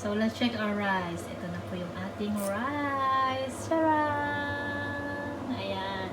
So, let's check our rice. Ito na po yung ating rice. Tcharam! Ayan.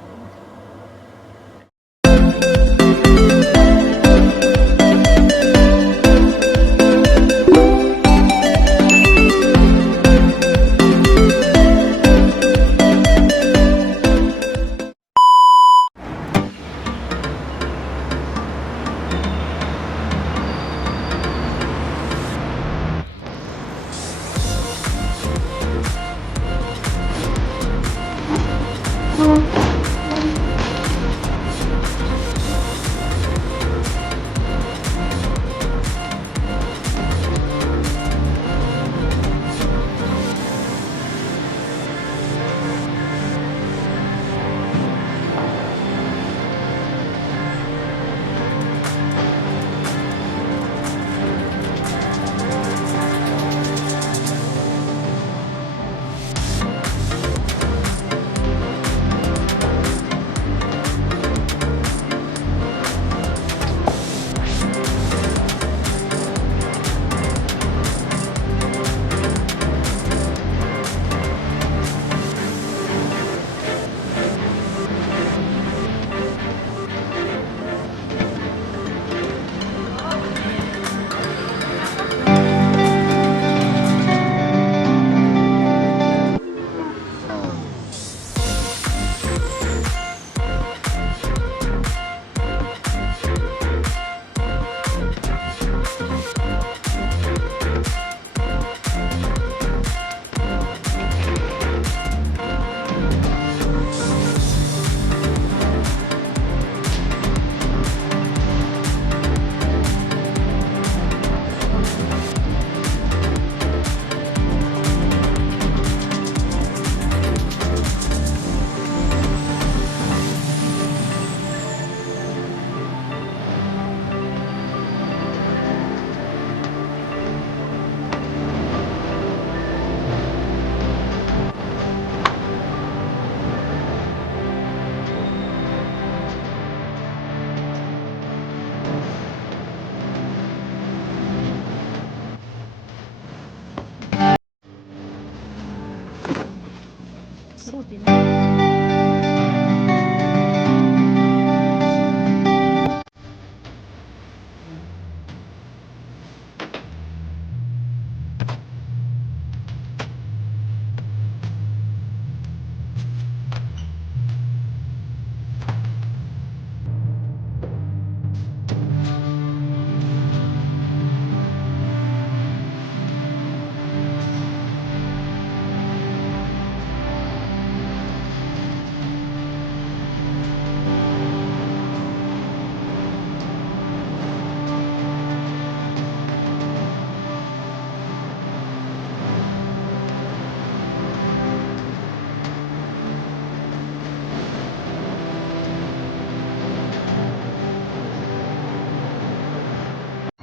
Sutin.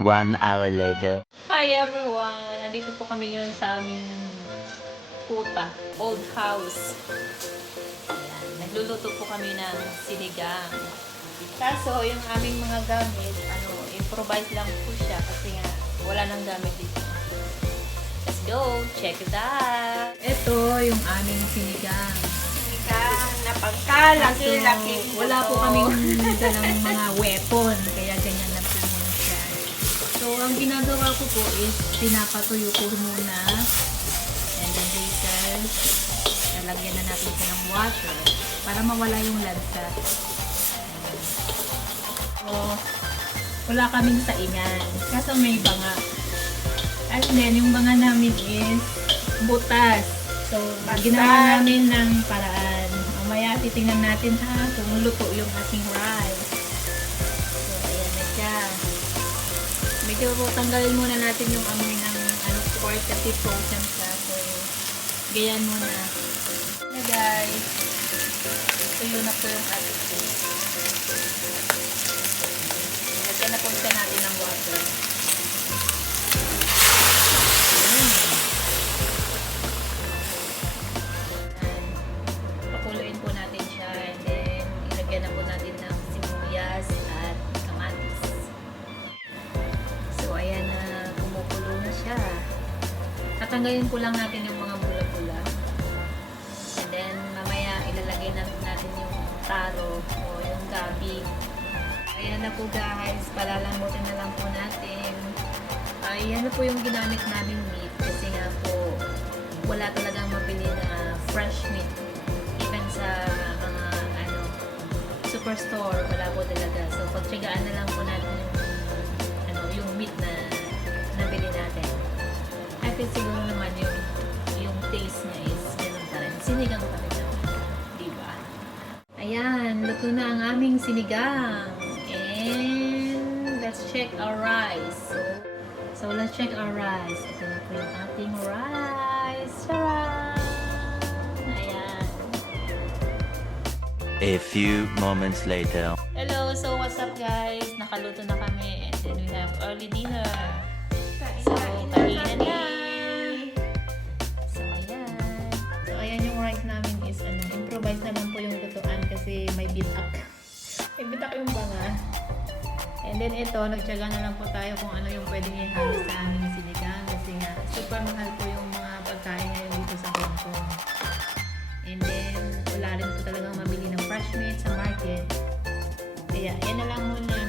One hour later. Hi everyone! Nandito po kami ngayon sa aming puta, old house. Ayan, nagluluto po kami ng sinigang. Kaso, yung aming mga gamit, improvise lang po siya kasi nga wala nang gamit dito. Let's go! Check it out! Ito yung aming sinigang. Na pagkalaki-laki. Wala po kaming dalang mga weapon, kaya ganyan lang po muna siya. So, ang ginagawa ko po is pinapatuyo ko muna. And then later, lalagyan na natin siya ng water para mawala yung lansa. So, wala kaming saingan. Kaso may banga. And then, yung banga namin is butas. So, ginawa namin ng paraan. Mamaya titingnan natin kung luto yung ating rice. So, ayan na siya. Medyo tanggalin muna natin yung amoy ng pork kasi frozen siya. So, gayan muna. Na guys. Tuyo na po yung ating. Lagyan na po siya natin ng water. Pakuluin po natin siya and then ilagyan na po natin ng sibuyas at kamatis. So, ayan na, kumukulo na siya. tatanggalin ko lang natin yung mga bula-bula. And then, mamaya ilalagay natin yung taro o yung gabi. Ayan na po guys, palalambutin na lang po natin. Ayan na po yung ginamit namin meat kasi nga po wala talagang mabili na fresh meat. Even sa mga superstore, wala po talaga. So, pagtsagaan na lang po natin yung meat na nabili natin. At siguro naman yung taste niya is ganun pa rin. Sinigang pa rin naman. Diba? Ayan, luto na ang aming sinigang. And let's check our rice. So let's check our rice. Ito na po yung ating rice. Tara! Ayan. A few moments later. Hello! So what's up guys? Nakaluto na kami and then we have early dinner. So, kainan na! So, ayan. So, ayan yung rice namin is improvise na lang po yung lutuan kasi may bitak. May bitak yung banga. And then ito, nagtyaga na lang po tayo kung ano yung pwedeng ihalo sa aming sinigang kasi nga super mahal po yung mga pagkain ngayon dito sa Hong Kong. And then, wala rin po talagang mabili ng fresh meat sa market. Kaya, yan na lang muna.